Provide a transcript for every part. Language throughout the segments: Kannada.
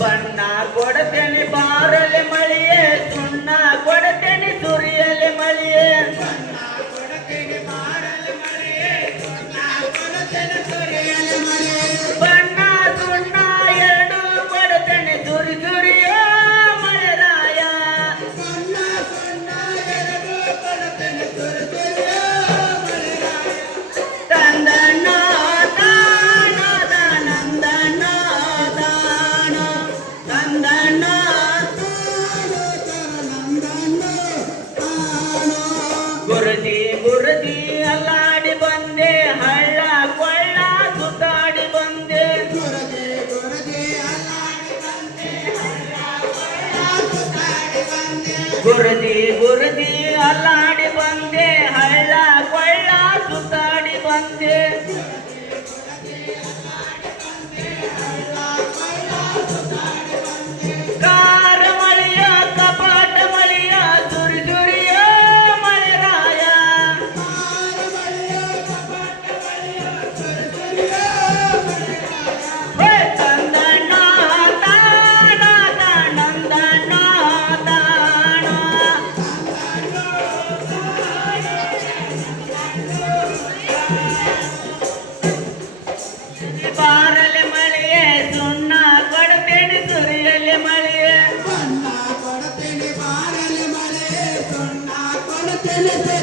బన్నా కొడతని బారలు మళ్ళీ సున్నా కొడతని ಹುರದಿ ಹುರದಿ ಅಲ್ಲಾಡಿ ಬಂದೆ ಹಳ್ಳ ಕೊಳ್ಳ ಸುತ್ತಾಡಿ ಬಂದೆ Ele tem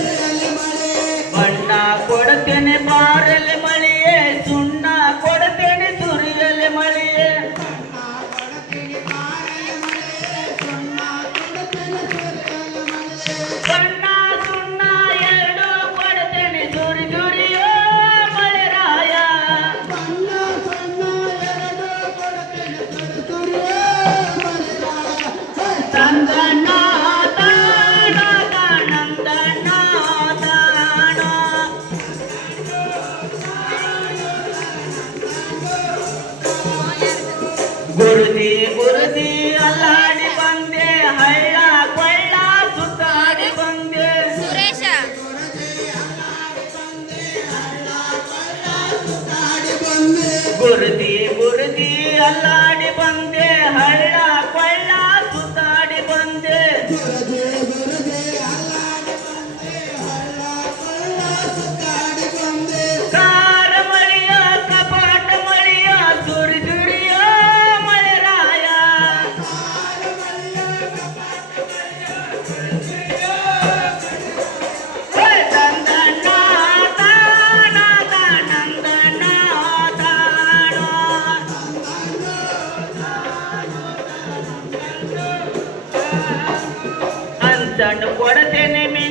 ಕಳ್ಳಾಡಿ ಬಂತೆ ಹಳ್ಳಾ ಕಳ್ಳಾ ಸುತಾಡಿ ಬಂತೆ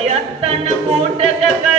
ఎత్తన పూటక